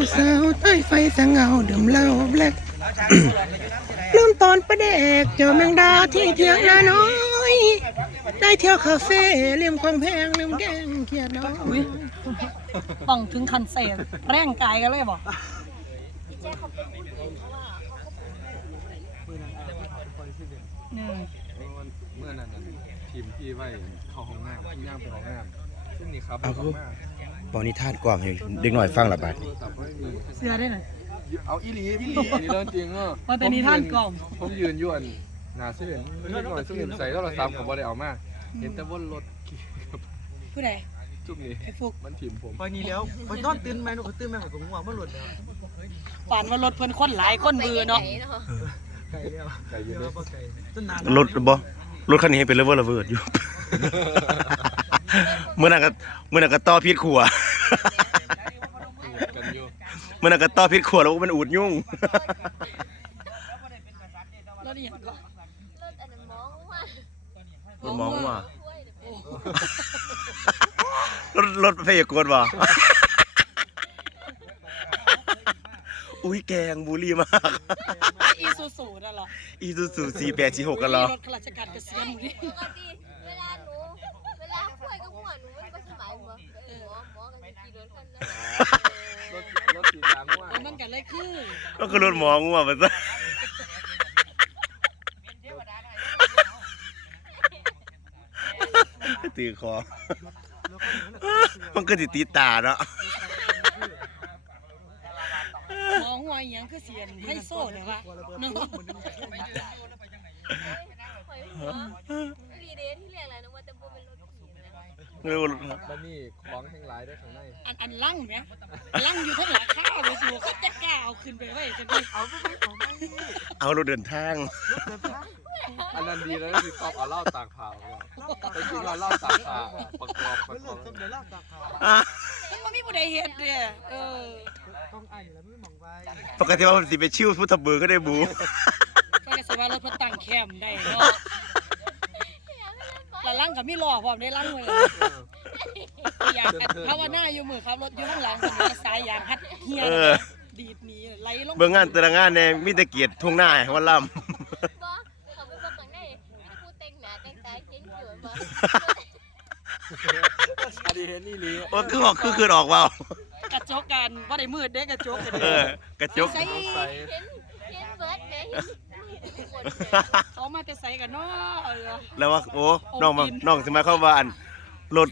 ผู้สาวใต้ไฟสังเงาดื่มเหล้าแบล็กเริ่มตอนประเด็กเจอแมงดาที่เถียงนาน้อย ได้เที่ยวคาเฟ่เลี่ยมของแพงเลี่ยมแกงเขียดน้อยต้องถึงคันเสพแร่งกายกันเลยบอกนี่เมื่อนั้นน่ะทีมพี่ไว้เข้าห้องน้ำพี่ย่างไปห้องน้ำซึ่งนี่ครับออกมา บอกนิทานกว้างให้เด็กหน่อยฟังละบาดโทรศัพท์ไม่มีเสื้อได้หน่อยเอาอีหลีพี่หลีอันนี้เรื่องจริงอะว่าแต่นิทานกล่อม ผมยืนอยู่อันหน้าเส้นเล็กหน่อยซึ่งเห็นใส่โทรศัพท์ผมบ่ได้เอามาเห็นแต่บนรถขี่กับผู้ใดจุ่มนี้ไอ้ฟุกมันถิ่มผมไปนี่แล้วไปนอนตื่นไหมหนูก็ตื่นไหมข่อยก็ง่วงมันหลุดแล้วฝันว่ารถเพิ่นคนหลายคนบือเนาะไก่แล้วไก่อยู่เดี๋เด้ยวบ่ไก่จนนานรถบ่รถคันนี้ให้เป็นเลเวอร์ระเบิดอยู่ เมื่อนั้นก็เมื่อนั้นก็ต่อพิษขัวกันอยู่เมื่อนั้นก็ต่อพิษขัวแล้วมันอูดยุ่งรถอีหยังก็รถมองว่ารถรถพยากรณ์ว่ะอุ้ยแกงบูลลี่มากอีซูซูนั่นเหรออีซูซูสี่แปดสี่หกกันเหรอรถข้าราชการเกษียณหมู่นี่ปกติเวลาหนูเวลาคุย กับหัวหนูมันก็สบายหมดเออหมอหมอกันกี่เดือนกันแล้วรถรถสีดำว่าอันนั้นกันเลยคือก็คือรถหมองว่ะมันซะตีคอ มันก็ติดตีตาเนาะหมอหัวอีหยังคือเสียนให้โซ่เนี่ยวะเนาะคอยหัวรีเดนที่เรู้บันนี่ของแห่งหลายได้ข้างในอันอันลั่งเนี่ยลั่งอยู่ทั้งหลังข้าวเลยสูเขาจะกล้าเอาขึ้นไปไว้จะดีเอาไปไปเอาไปเอารถเดินทาง อันนั้นดีแล้วที่ตอบเอาเหล้าตากเผาไปกินว่าเหล้าตากเผาประกอบปไม่ระกเลิอกบจำเดี๋ยวลากตาขาวอะมันบ่มีผู้ใดเฮ็ดเนี่ยเออต้องไอ้แล้วไม่มองไว้ปกติว่าสิไปชิวพุทธเบือก็ได้บู ก็จะสว่ารถเพิ่นตั้งแคมป์ได้เนาะ แล้วลั่งก็มีล้อพร้อมได้ลั่งเลยอยากภาวนาอยู่มือครับรถอยู่ข้างหลังมันมีสายยางหัดเฮียเออ ดีดหนีไหลลงเบื้องงานแต่ละงานเนี่ยมีแต่เกียรติทุ่งหน้าให้วันล่บ่เขาไปบอกข้างในมีผู้แต่งหน้าแต่งตาเก่งเกินบ่อันนี้เห็นนี่ลีำโอ้คือออกคือคืนออกเปล่ากระจกกันว่าได้มืดเด้กระจกกันเอเด้อกระจกใส่ใส่ เห็นเห็นเบิร์ดแม่เห็นทุกคน เขามาแต่ใส่กันเนาะเออแล้วว่าโอ้น้องมาน้องสมัยเข้าว่าอันรถ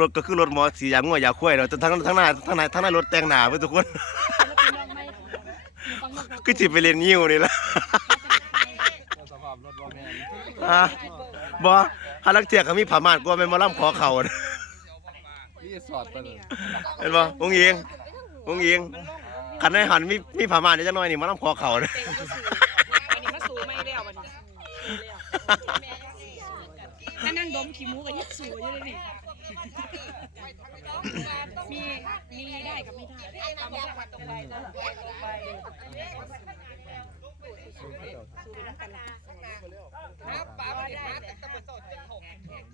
รถก็คือรถหมอสียางงัวอยาคุ้ยเนาะแต่ทั้งทั้งหน้าทั้งหน้าทั้งหน้ารถแต่งหน้าเพื่อทุกคนแล้วเป็นน้องไม่อยู่ฟังนอกก็จิไปเรียนยิ้วนี่ละสภาพรถบ่แม่นอะบอฮาลักเทียเขามีผ้าม่านกลัวเป็นหมอลำขอเข่าน่ะนี่สอดไปเลยเห็นบ่องค์หญิงองค์หญิงคันให้หันมีมีผ้าม่านนิดจักหน่อยนี่หมอลำขอเข่าน่ะอันนี้มาสูไม่แล้ววันนี้ ถ้านั่งดมขี้มูกก็ยังสูอยู่เลยนี่มีมีได้กับไม่ได้เอามาวัดตรงไหน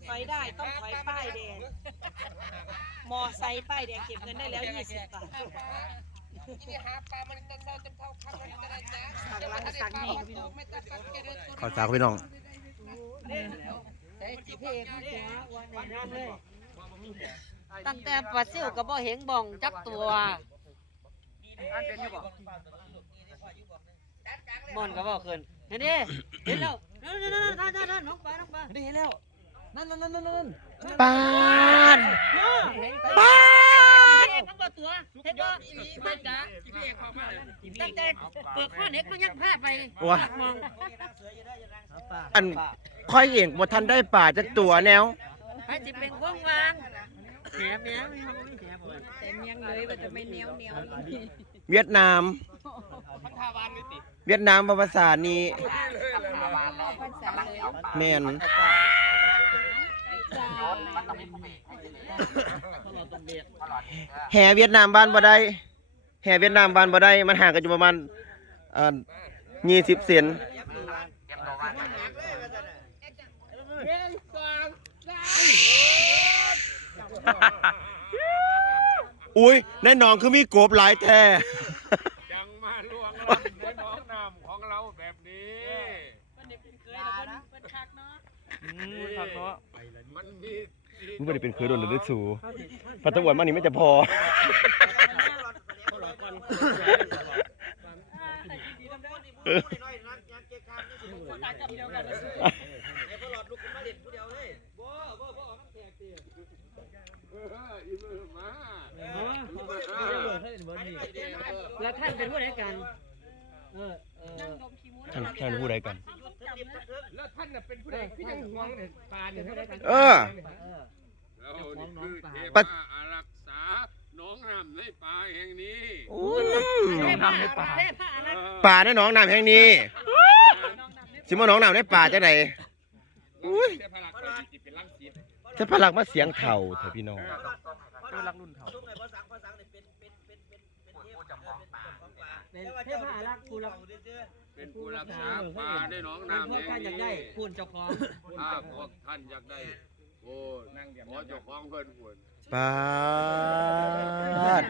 ถอยได้ต้องถอยป้ายแดง มอไซค์ป้ายแดงเก็บเงินได้แล้ว 20 บาทสั่งร้านสั่งนี่พี่น้องขอสาวพี่น้อง ตั้งแต่ปลาซิวก็บ่เห็นบ่องจักตัวม่อนก็บ่ขึ้นเห็นดิเห็นแล้วนั่นนั่นนั่นนั่นนั่นน้องปลาน้องปลาเห็นแล้วนั่นนั่นนั่นนั่นปานปลาน้องปลาตัวเห็นบ่มันจ้าตั้งแต่เปิดข้อเน็กมันยังพลาดไปว้ามองอัน ค่อยเองบ่ทันได้ป่าจักตัวแนวให้สิเป็นวงวางแหมแหมมีห้องมีแหมบ่เต็มยังเลยว่าจะไม่เหนียวเหนียวเวียดนามเวียดนามภาษานี้แม่นแห่เวียดนามบ้านบ่ได้แห่เวียดนามบ้านบ่ได้ มันห่างกันอยู่ประมาณอ่า20เซน อุ้ยแน่นอนคือมีกบหลายแท้จังมาลวงล้ำในน้องน้ำของเราแบบนี้มันเด็กเป็นเคยแล้วมันเป็นคักเนาะทักเนาะมันมีมึงไม่ได้เป็นเคยโดนหรือสูพัตะวันมันนี่ไม่จะพอตากับเดียวกันเลย เอออีมือมาแล้วท่านเป็นผู้ใดกัน เออเออนั่งดมขี้มูท่านท่านผู้ใดกันจำนะแล้วท่านน่ะเป็นผู้ใดที่ยังห่วงเนี่ยปลาเนี่ยเออเออเราคือเทปะพาอารักษาหน้องน้ำในป่าแห่งนี้เทพาเทพาอะไรป่าในหนองน้ำแห่งนี้น้องดำเนี่ยสิมาหนองน้ำในป่าจังไดอุ้ยเทพารักษาจิตเป็นลัง สีจะพลักมาเสียงเถ่าเถอะพี่น้องเป็นเทพารักกูรักเป็นผู้รักษาป่าในหน้องเป็นน้ำพวกแห่ท่านงอยากได้นี้คุณเจ้าของถ้าพวกท่านอยากได้โอ้ขอเจ้าของเพิ่นผลปาด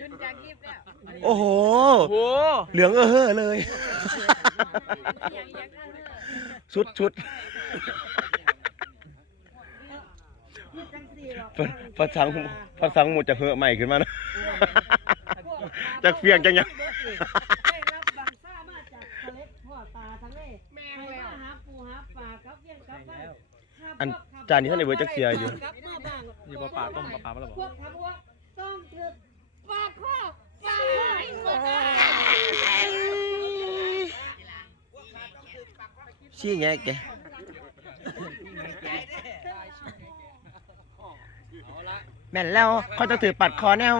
ขึ้นจากคลิปแล้วโอ้โห เหลืองเออเฮ้อเลยยังยังท่านเนอชุดชุด จังสี่หรอกภาษาภาษาหมดจะเหอะใหม่ขึ้นมานะจากเฟียงจังยัง ได้รับบางซ่ามาจากทะเลพ่อตาทั้งเล่แม่แล้ว หาปูหาปลาครับเวียนครับบ้านอันจานนี้ท่านในเวอร์จักเซียอยู่ครับเมื่อบ้างอยู่ปลาต้มปลาปลามาแล้วพวกครับว่าต้องถึกปากข้อปากข้อให้หมดชี้แงแกแม่นแล้วเขาจะถือปัดคอแนว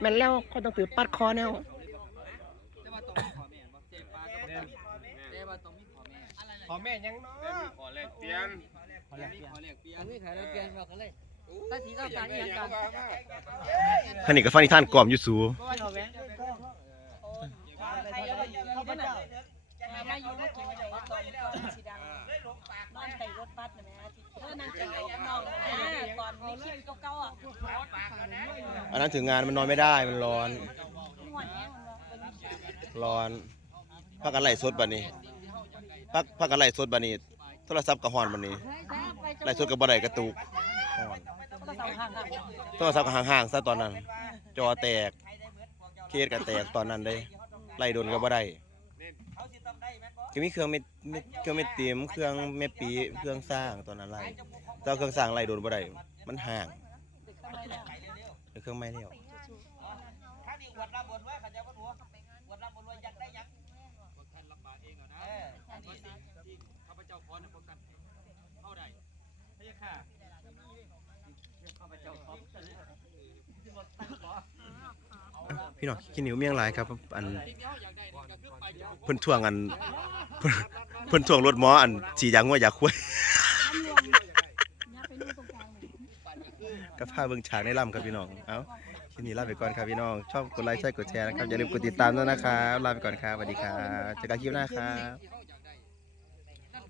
แม่นแล้วเขาต้องถือปัดคอแนวขอแม่ยังเนาะขอแลกเปลี่ยนอันนี้ขายแล้วแกงเรากันเลยถ้าสีต้องการอย่างกันท่านนี่ก็ฟังนิทานกล่อมอยู่สู เราแหวนเขาเป็นอะไรมาอยู่รถเก๋งไหนตอนตอนสีดำนอนใส่รถบัสนะแม่ที่เธอนั่งใจกับน้องนะตอนมีคลิปเก่าๆอะอันนั้นถึงงานมันนอนไม่ได้มันร้อน ม่วนแห้งร้อนพักกันไล่สดบัดนี้พักพักกันไล่สดบัดนี้ โทรศัพท์กับฮอนบัดนี้ไล่สดกับบ่ได้กระตุกฮ้อนก็เสาห่างห่างโทรศัพท์ก็ห่างๆซะตอนนั้น จอแตก เคสก็แตกตอนนั้นเลยไล่โดนก็บ่ได้ ก็มีเครื่องเม็ดเม็ดเครื่องเม็ดเตรียมเครื่องเม็ดปีเครื่องสร้างตอนนั้นไล่แต่ว่าเครื่องสร้างไล่โดนบ่ได้มันห่างเครื่องไม่เลี้ยวถ้านี่อวดรับบทไว้ข้าจะบ่รู้อวดรับบทไว้ยากได้ยังเอออันนี้ที่ข้าพเจ้าขอนะพวกท่านเข้าได้พระยาค่ะข้าพเจ้าขอพี่น้องกินนิ้วเมียงหลายครับ อันเพิ่นท่วงอัน เพิ่นเพิ่นท่วงรถหมออันสียางงัวอยากคุยอย่าไปนู่นตรงกลางเลยก็พาเบิ่งฉากในลำครับพี่น้อง เอ้าที่นี้ลาไปก่อนครับพี่น้อง ชอบกดไลค์ใช่กดแชร์นะครับ อย่าลืมกดติดตามด้วยนะครับ ลาไปก่อนครับสวัสดีครับเจอกันคลิปหน้าครับ